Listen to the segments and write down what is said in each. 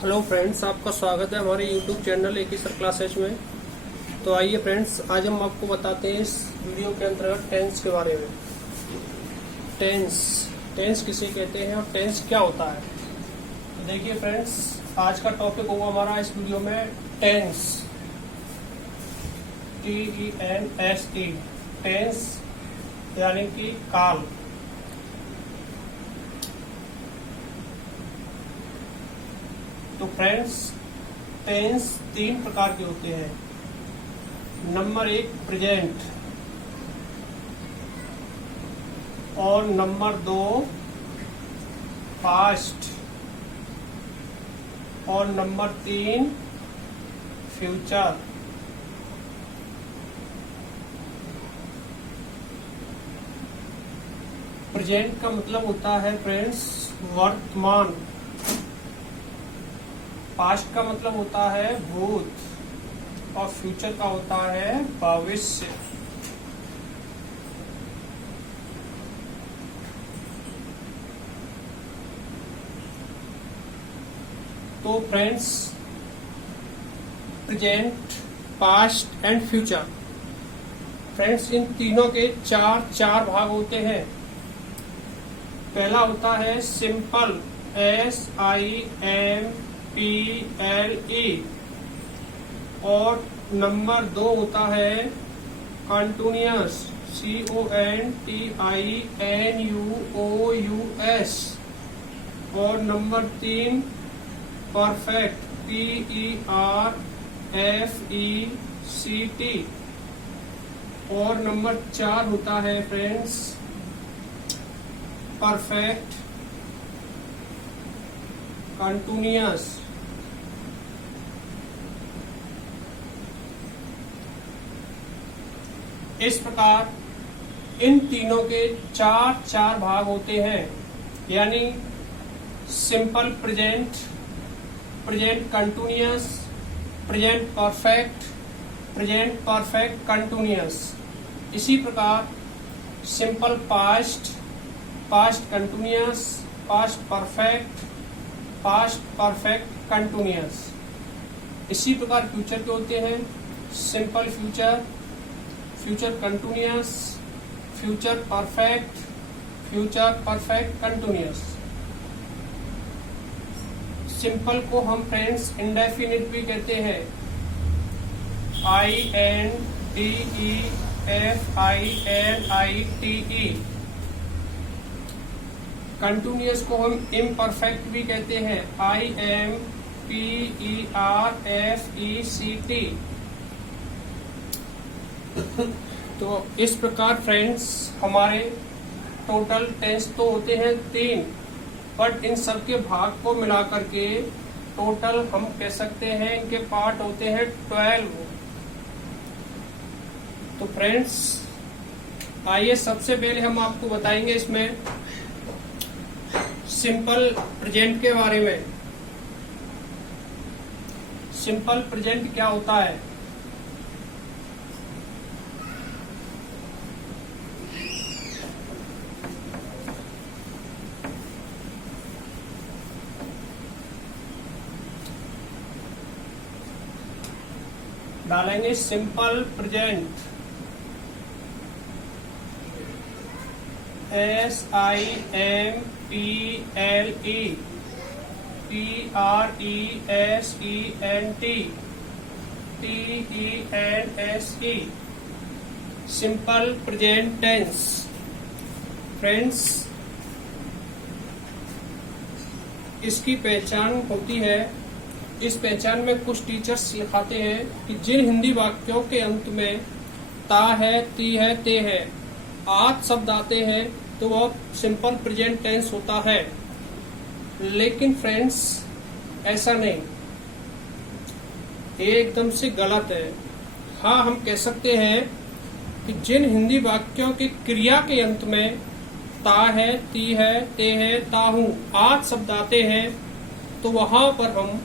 Hello friends, आपका स्वागत है हमारे यूट्यूब चैनल एक ही सर क्लासेज में। तो आइए फ्रेंड्स, आज हम आपको बताते हैं इस वीडियो के अंतर्गत टेंस के बारे में। टेंस किसे कहते हैं और टेंस क्या होता है। तो देखिए फ्रेंड्स, आज का टॉपिक होगा हमारा इस वीडियो में टेंस, TENSE, टेंस यानी कि काल। तो फ्रेंड्स, टेंस तीन प्रकार के होते हैं। नंबर 1 प्रेजेंट और नंबर 2 पास्ट और नंबर 3 फ्यूचर। प्रेजेंट का मतलब होता है फ्रेंड्स वर्तमान, पास्ट का मतलब होता है भूत और फ्यूचर का होता है भविष्य। तो friends, present, past and future, friends इन तीनों के चार भाग होते हैं। पहला होता है सिंपल, SIMPLE, और नंबर 2 होता है कंटिन्यूअस, CONTINUOUS, और नंबर 3 परफेक्ट, PERFECT, और नंबर 4 होता है फ्रेंड्स परफेक्ट कंटिन्यूअस। इस प्रकार इन तीनों के चार भाग होते हैं, यानी simple present, present continuous, present perfect continuous. इसी प्रकार simple past, past continuous, past perfect continuous. इसी प्रकार फ्यूचर के होते हैं simple future, future continuous, future perfect continuous. Simple को हम फ्रेंड्स इंडेफिनिट भी कहते हैं, INDEFINITE। कंटिन्यूअस को हम इम्परफेक्ट भी कहते हैं, IMPERFECT। तो इस प्रकार फ्रेंड्स हमारे टोटल टेंस तो होते हैं 3, बट इन सबके भाग को मिलाकर के टोटल हम कह सकते हैं इनके पार्ट होते हैं 12। तो फ्रेंड्स आइए सबसे पहले हम आपको बताएंगे इसमें सिंपल प्रेजेंट के बारे में। सिंपल प्रेजेंट क्या होता है। डालेंगे simple present, SIMPLE PRESENT TENSE, simple present tense. Friends इसकी पहचान होती है, इस पहचान में कुछ टीचर्स सिखाते हैं कि जिन हिंदी वाक्यों के अंत में ता है, ती है, ते है, आत शब्द आते हैं तो वह सिंपल प्रेजेंट टेंस होता है। लेकिन फ्रेंड्स ऐसा नहीं, ये एकदम से गलत है। हाँ, हम कह सकते हैं कि जिन हिंदी वाक्यों की क्रिया के अंत में ता है, ती है, ते है, ताहू, आत शब्द आते हैं तो वहां पर हम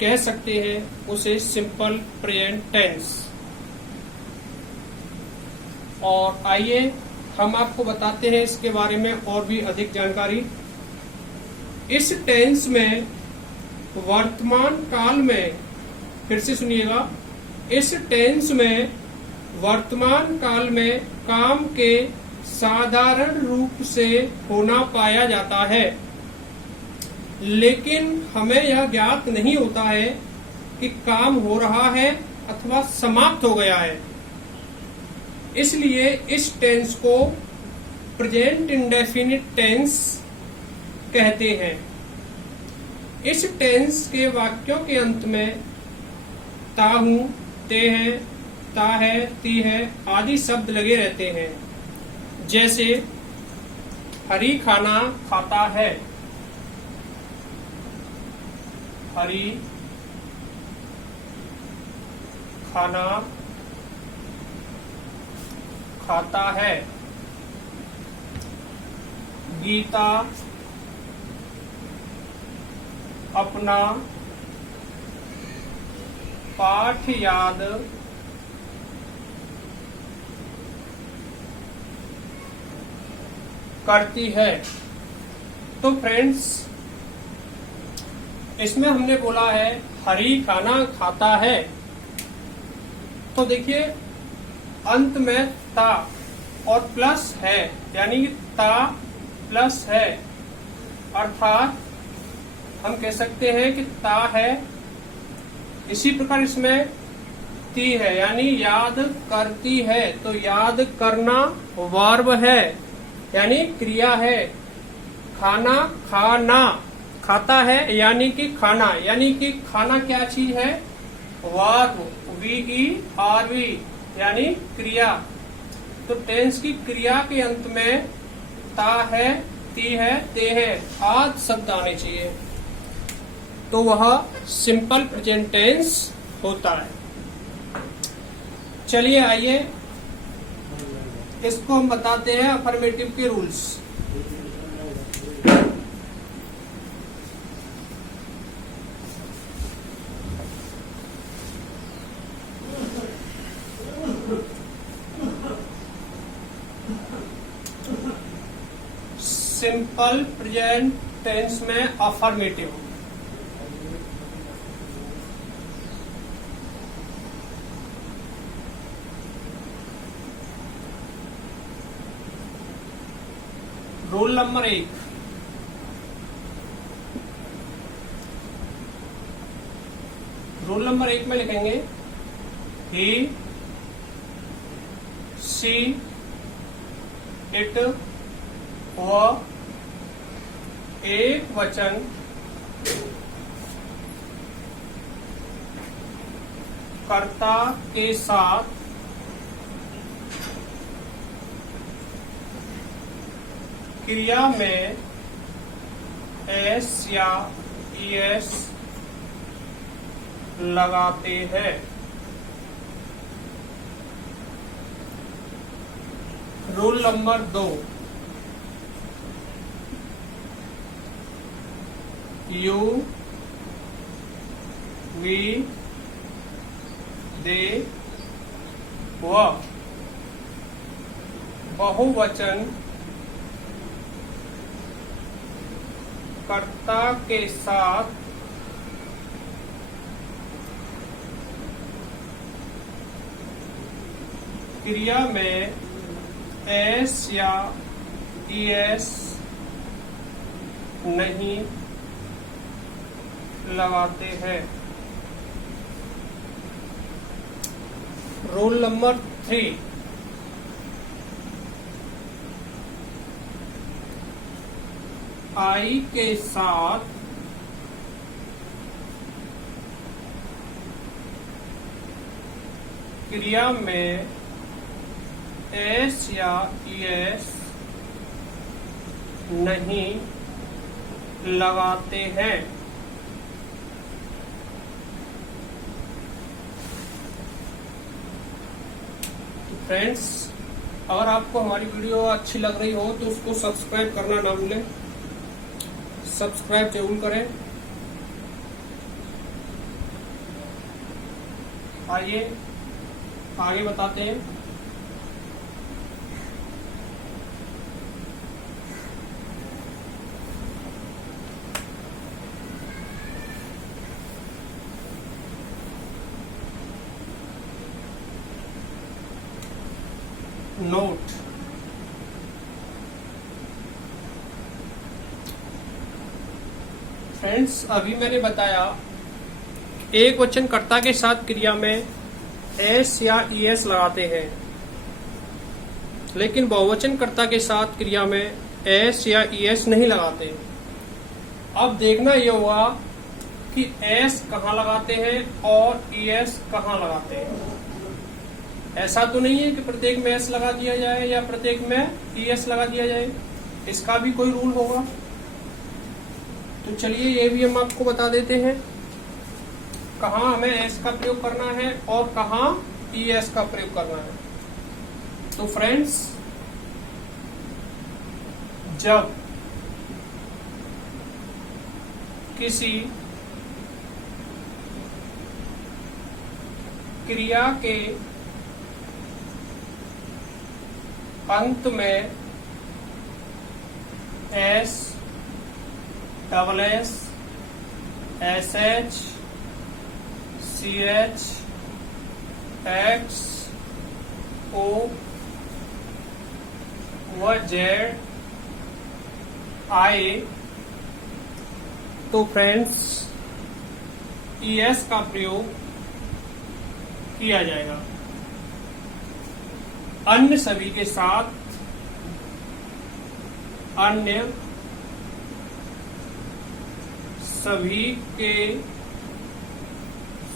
कह सकते हैं उसे सिंपल प्रेजेंट टेंस। और आइए हम आपको बताते हैं इसके बारे में और भी अधिक जानकारी। इस टेंस में वर्तमान काल में, फिर से सुनिएगा, इस टेंस में वर्तमान काल में काम के साधारण रूप से होना पाया जाता है, लेकिन हमें यह ज्ञात नहीं होता है कि काम हो रहा है अथवा समाप्त हो गया है। इसलिए इस टेंस को प्रेजेंट इंडेफिनिट टेंस कहते हैं। इस टेंस के वाक्यों के अंत में ता हूं, ते है, ता है, ती है आदि शब्द लगे रहते हैं। जैसे हरी खाना खाता है, हरी खाना खाता है। गीता अपना पाठ याद करती है। तो फ्रेंड्स, इसमें हमने बोला है हरी खाना खाता है, तो देखिए अंत में ता और प्लस है, यानी ता प्लस है, अर्थात हम कह सकते हैं कि ता है। इसी प्रकार इसमें ती है, यानी याद करती है, तो याद करना वर्ब है, यानी क्रिया है। खाना, खाना, खाता है यानी कि खाना, यानी कि खाना क्या चीज है? वर्ब, VERB, यानी क्रिया। तो टेंस की क्रिया के अंत में ता है, ती है, ते है आदि शब्द आने चाहिए, तो वह सिंपल प्रेजेंट टेंस होता है। चलिए आइए इसको हम बताते हैं अफर्मेटिव के रूल्स। सिंपल प्रेजेंट टेंस में affirmative, rule number 1, rule number 1 में लिखेंगे ही, सी, इट, वह एक वचन कर्ता के साथ क्रिया में एस या ईएस लगाते हैं। रूल नंबर 2, यू, वी, दे, वह बहुवचन कर्ता के साथ क्रिया में एस या ईएस नहीं लगाते हैं। रूल नंबर 3, आई के साथ क्रिया में एस या ईएस नहीं लगाते हैं। फ्रेंड्स, अगर आपको हमारी वीडियो अच्छी लग रही हो तो उसको सब्सक्राइब करना ना भूलें, सब्सक्राइब जरूर करें। आइए आगे बताते हैं। नोट। फ्रेंड्स, अभी मैंने बताया एक वचन कर्ता के साथ क्रिया में एस या ईएस लगाते हैं, लेकिन बहुवचन कर्ता के साथ क्रिया में एस या ईएस नहीं लगाते। अब देखना यह होगा कि एस कहाँ लगाते हैं और ईएस कहाँ लगाते हैं। ऐसा तो नहीं है कि प्रत्येक में एस लगा दिया जाए या प्रत्येक में ईएस लगा दिया जाए, इसका भी कोई रूल होगा। तो चलिए ये भी हम आपको बता देते हैं कहाँ हमें एस का प्रयोग करना है और कहाँ ईएस का प्रयोग करना है। तो फ्रेंड्स, जब किसी क्रिया के अंत में S, double S, S H, C H, X, O व जेड आए, तो फ्रेंड्स ईएस का प्रयोग किया जाएगा। अन्य सभी के साथ, अन्य सभी के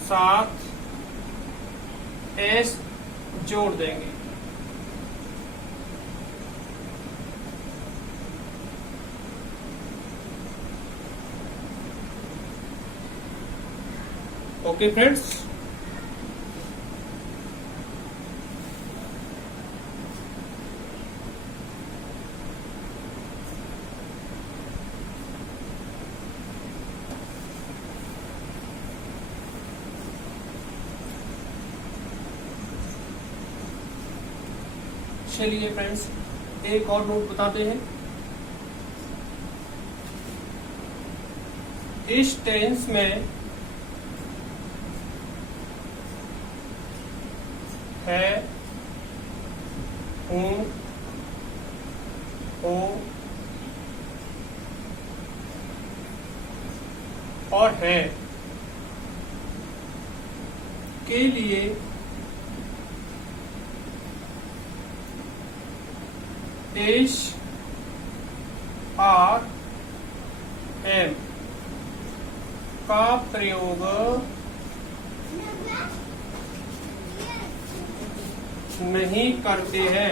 साथ एस जोड़ देंगे। ओके फ्रेंड्स, चलिए फ्रेंड्स एक और नोट बताते हैं। इस टेंस में है, हूं, हो और है के लिए एस आर एम का प्रयोग नहीं करते हैं।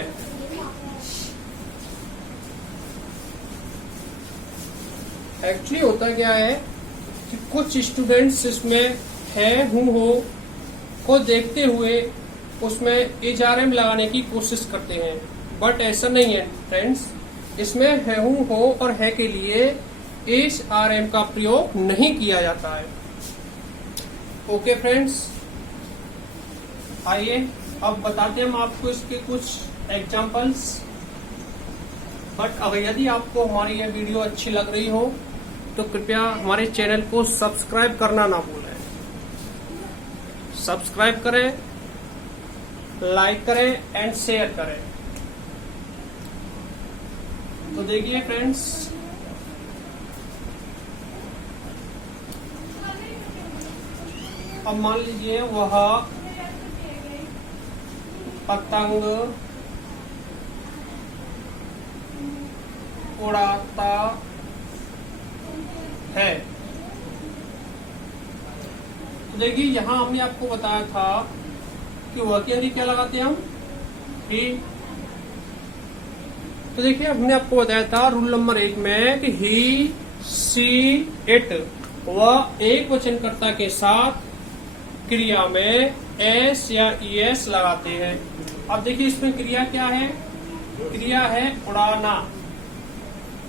एक्चुअली होता क्या है कि कुछ स्टूडेंट्स इसमें है, हूं, हो को देखते हुए उसमें एचआरएम लगाने की कोशिश करते हैं, बट ऐसा नहीं है फ्रेंड्स। इसमें है, हूं, हो और है के लिए एचआरएम का प्रयोग नहीं किया जाता है। ओके फ्रेंड्स, आइए अब बताते हैं हम आपको इसके कुछ एग्जाम्पल्स। बट अगर यदि आपको हमारी यह वीडियो अच्छी लग रही हो तो कृपया हमारे चैनल को सब्सक्राइब करना ना भूलें। सब्सक्राइब करें, लाइक करें एंड शेयर करें। तो देखिए फ्रेंड्स, अब मान लीजिए वह पतंग उड़ाता है। तो देखिए यहां हमने आपको बताया था कि वह के अंदर क्या लगाते हैं हम, ही। तो देखिए हमने आपको बताया था रूल नंबर 1 में कि ही, सी, इट वह एक वचनकर्ता के साथ क्रिया में एस या ईएस लगाते हैं। अब देखिए इसमें क्रिया क्या है, क्रिया है उड़ाना,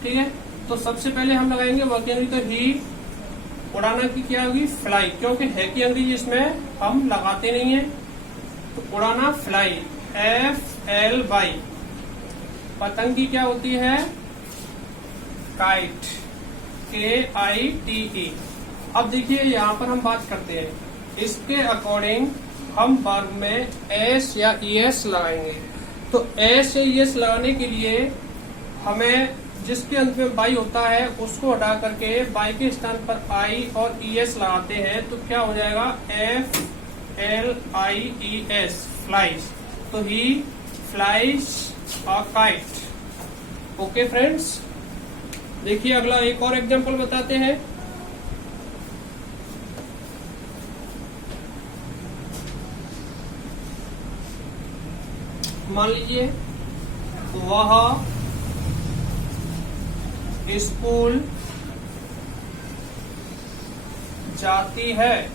ठीक है। तो सबसे पहले हम लगाएंगे वह की अंग्रेजी, तो ही, उड़ाना की क्या होगी, फ्लाई, क्योंकि है की अंग्रेजी इसमें हम लगाते नहीं है, तो उड़ाना फ्लाई, FLY। पतंग की क्या होती है, काइट, KITE। अब देखिए यहाँ पर हम बात करते हैं, इसके अकॉर्डिंग हम वर्ब में एस या ईएस लगाएंगे। तो एस या एस लगाने के लिए हमें जिसके अंत में बाई होता है उसको हटा करके बाई के स्थान पर आई और ई एस लगाते हैं तो क्या हो जाएगा, FLIES, फ्लाइज। तो he flies a kite. Okay friends, देखिए अगला एक और एग्जांपल बताते हैं। मान लीजिए वह स्कूल जाती है।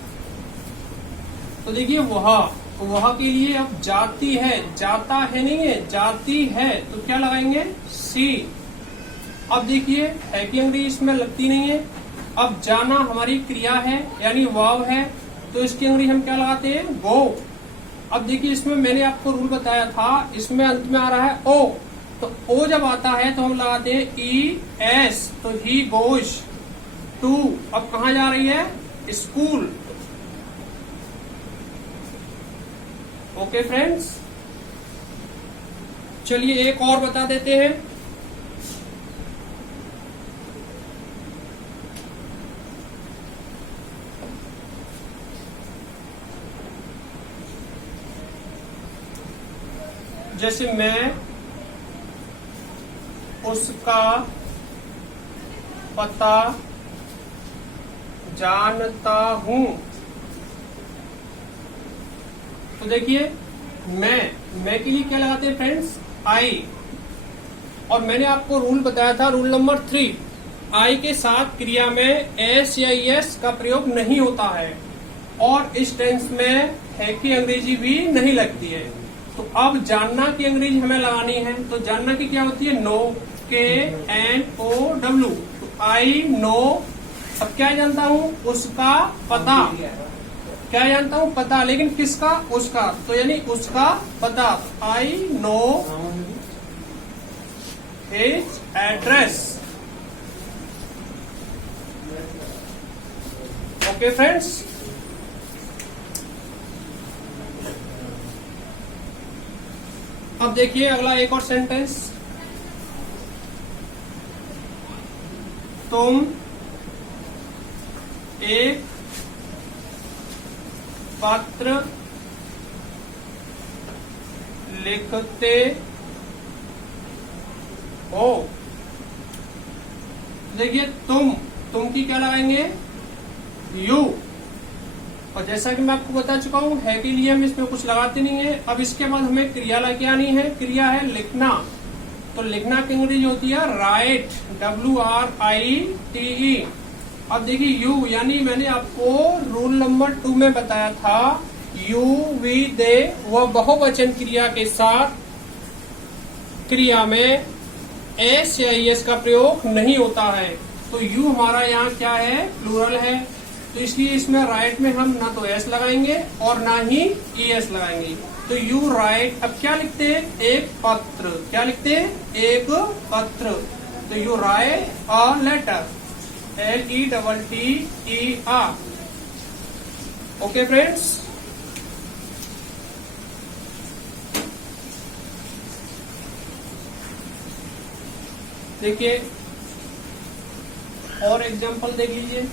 तो देखिए वह के लिए अब जाती है, जाता है नहीं है, जाती है, तो क्या लगाएंगे, सी। अब देखिए है कि अंग्रेजी इसमें लगती नहीं है। अब जाना हमारी क्रिया है यानी वर्ब है, तो इसकी अंग्रेजी हम क्या लगाते हैं, गो। अब देखिए इसमें मैंने आपको रूल बताया था, इसमें अंत में आ रहा है ओ, तो ओ जब आता है तो हम लगाते हैं ई एस, तो ही गोज टू। अब कहाँ जा रही है, स्कूल। ओके फ्रेंड्स, चलिए एक और बता देते हैं। जैसे मैं उसका पता जानता हूं। तो देखिए मैं के लिए क्या लगाते हैं फ्रेंड्स, आई। और मैंने आपको रूल बताया था, रूल नंबर 3, आई के साथ क्रिया में एस या एस का प्रयोग नहीं होता है और इस टेंस में है की अंग्रेजी भी नहीं लगती है। तो अब जानना की अंग्रेजी हमें लगानी है, तो जानना की क्या होती है, नो, KNOW। तो आई नो, अब क्या जानता हूँ, उसका पता। क्या जानता हूँ, पता, लेकिन किसका, उसका, तो यानी उसका पता। I know his address. Okay friends, अब देखिए अगला एक और सेंटेंस। तुम एक पत्र लिखते हो। देखिए तुम की क्या लगाएंगे, यू। और जैसा कि मैं आपको बता चुका हूं, है के लिए हम इसमें कुछ लगाते नहीं है। अब इसके बाद हमें क्रिया लेके आनी है, क्रिया है लिखना। तो लिखना की अंग्रेजी होती है राइट, WRITE। अब देखिए यू, यानी मैंने आपको रूल नंबर 2 में बताया था, यू वी दे, वह बहुवचन क्रिया के साथ क्रिया में एस या एस का प्रयोग नहीं होता है। तो यू हमारा यहाँ क्या है, प्लूरल है, तो इसलिए इसमें राइट में हम ना तो एस लगाएंगे और ना ही एस लगाएंगे। तो यू राइट, अब क्या लिखते हैं, एक पत्र। क्या लिखते हैं, एक पत्र। तो you write a letter, LETTER। Okay friends, देखिए और एग्जांपल देख लीजिए।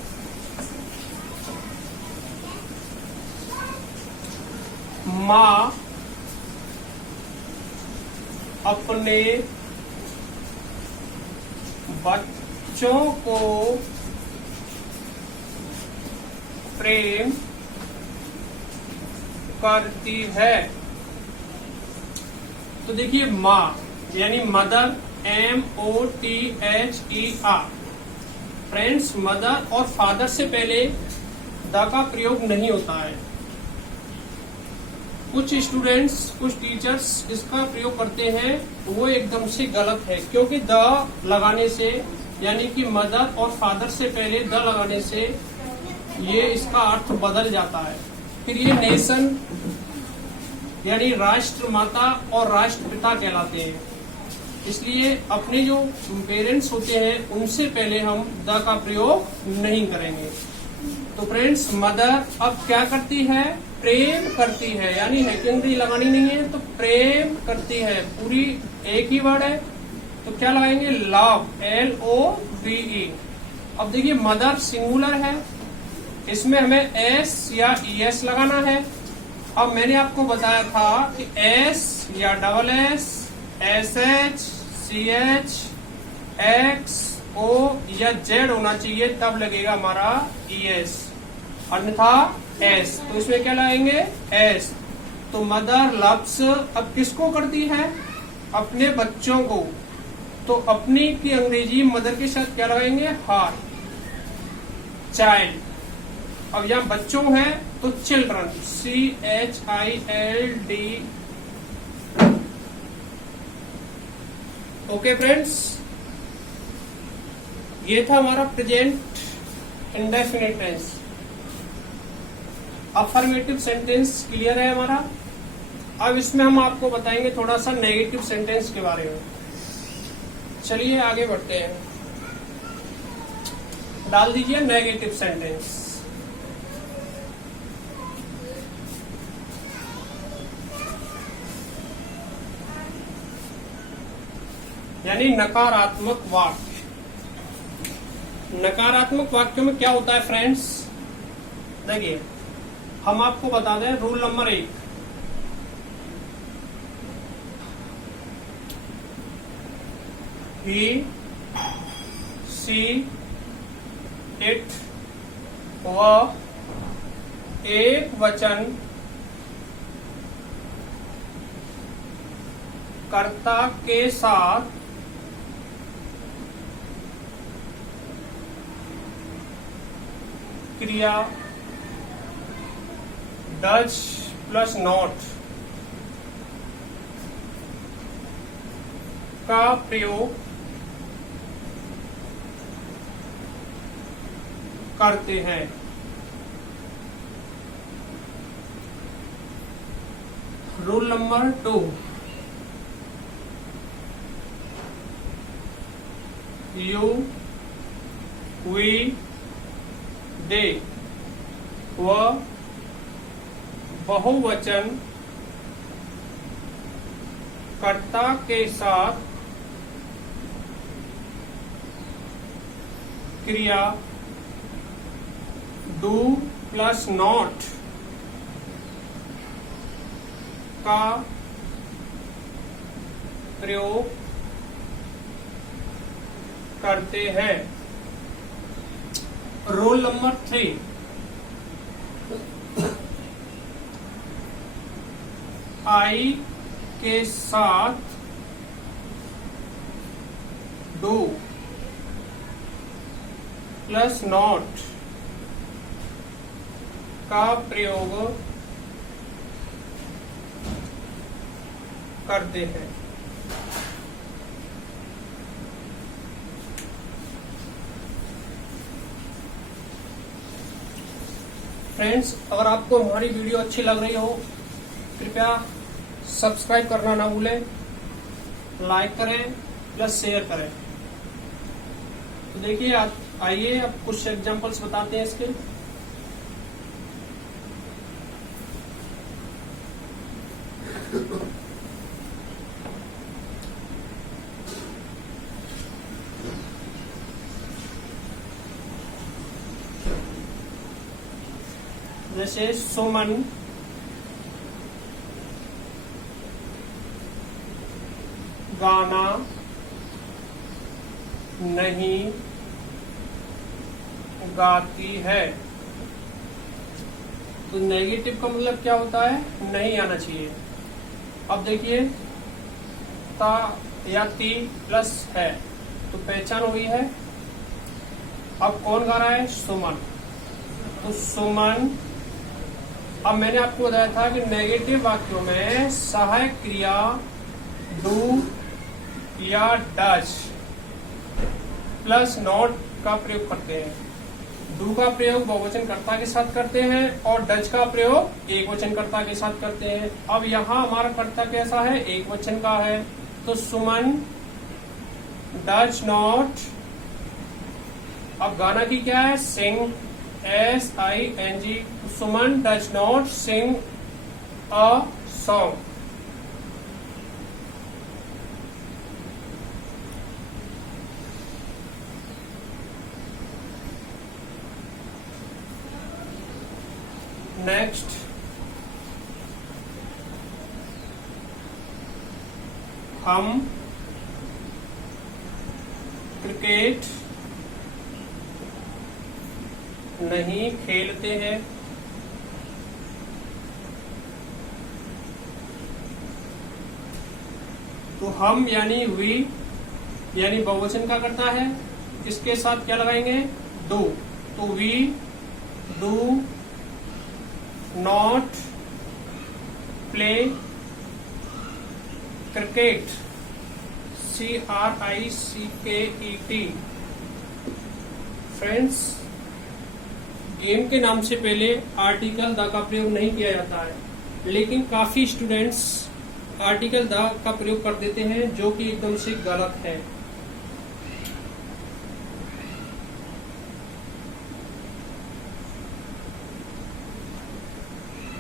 माँ अपने बच्चों को प्रेम करती है। तो देखिए माँ यानी मदर, MOTHER। फ्रेंड्स, मदर और फादर से पहले द का प्रयोग नहीं होता है। कुछ स्टूडेंट्स, कुछ टीचर्स इसका प्रयोग करते हैं, वो एकदम से गलत है, क्योंकि द लगाने से यानी कि मदर और फादर से पहले द लगाने से ये इसका अर्थ बदल जाता है। फिर ये नेशन यानी राष्ट्र माता और राष्ट्रपिता कहलाते हैं। इसलिए अपने जो पेरेंट्स होते हैं उनसे पहले हम द का प्रयोग नहीं करेंगे। तो फ्रेंड्स मदर अब क्या करती है, प्रेम करती है, यानी हैकेंद्री लगानी नहीं है, तो प्रेम करती है, पूरी एक ही वर्ड है, तो क्या लगाएंगे, लव, LOVE। अब देखिए मदर सिंगुलर है, इसमें हमें S या ES लगाना है। अब मैंने आपको बताया था कि S या SS, SH, CH, X, O या Z होना चाहिए, तब लगेगा हमारा ES, अन्यथा S। तो इसमें क्या लगाएंगे, S। तो मदर लव्स अब किसको करती है, अपने बच्चों को, तो अपनी की अंग्रेजी मदर के साथ क्या लगाएंगे, हर। चाइल्ड, अब यहाँ बच्चों है तो चिल्ड्रन, CHILD। ओके फ्रेंड्स, ये था हमारा present indefinite tense. Affirmative sentence clear है हमारा। अब इसमें हम आपको बताएंगे थोड़ा सा नेगेटिव सेंटेंस के बारे में। चलिए आगे बढ़ते हैं, डाल दीजिए नेगेटिव सेंटेंस। यानी नकारात्मक वाक्य। नकारात्मक वाक्यों में क्या होता है फ्रेंड्स, देखिए हम आपको बता दें rule number 1। He, she, it, वह एक वचन कर्ता के साथ क्रिया डज प्लस नॉट का प्रयोग करते हैं। रूल नंबर 2, यू, वी, दे, वह बहुवचन कर्ता के साथ क्रिया डू प्लस नॉट का प्रयोग करते हैं। रूल नंबर 3, आई के साथ डू प्लस नॉट का प्रयोग करते हैं। फ्रेंड्स, अगर आपको हमारी वीडियो अच्छी लग रही हो, कृपया सब्सक्राइब करना ना भूलें, लाइक करें प्लस शेयर करें। तो देखिए आइए अब कुछ एग्जांपल्स बताते हैं इसके। जैसे सुमन गाना नहीं गाती है। तो नेगेटिव का मतलब क्या होता है, नहीं आना चाहिए। अब देखिए ता या ती प्लस है तो पहचान हुई है। अब कौन गा रहा है, सुमन। तो सुमन, अब मैंने आपको बताया था कि नेगेटिव वाक्यों में सहायक क्रिया डू या डज प्लस नॉट का प्रयोग करते हैं। डू का प्रयोग बहुवचन कर्ता के साथ करते हैं और डज का प्रयोग एक वचन कर्ता के साथ करते हैं। अब यहाँ हमारा कर्ता कैसा है, एक वचन का है। तो सुमन डज नॉट, अब गाना की क्या है, सिंग, SING, Suman does not sing a song. Next, हम क्रिकेट नहीं खेलते हैं। तो हम यानी वी यानी बहुवचन का करता है, इसके साथ क्या लगाएंगे? डू। तो we do not play cricket, CRICKET। Friends, game के नाम से पहले आर्टिकल द का प्रयोग नहीं किया जाता है, लेकिन काफी स्टूडेंट्स आर्टिकल द का प्रयोग कर देते हैं, जो कि एकदम से गलत है।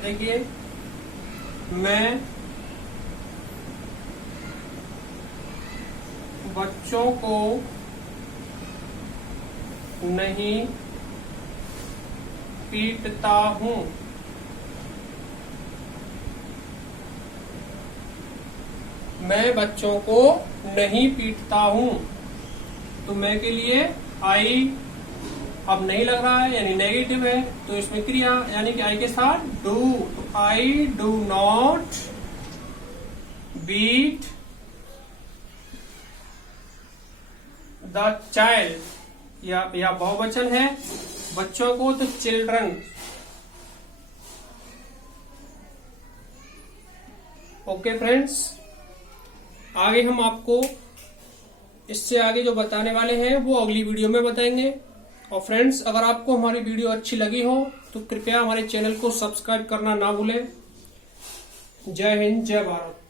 देखिए, मैं बच्चों को नहीं पीटता हूँ। मैं बच्चों को नहीं पीटता हूँ। तो मैं के लिए आई अब नहीं लग रहा है, यानी नेगेटिव है, तो इसमें क्रिया यानी कि आई के साथ डू। तो I do not beat the child, या बहुवचन है बच्चों को, तो चिल्ड्रन। ओके फ्रेंड्स, आगे हम आपको इससे आगे जो बताने वाले हैं वो अगली वीडियो में बताएंगे। और फ्रेंड्स, अगर आपको हमारी वीडियो अच्छी लगी हो तो कृपया हमारे चैनल को सब्सक्राइब करना ना भूलें। जय हिंद, जय भारत।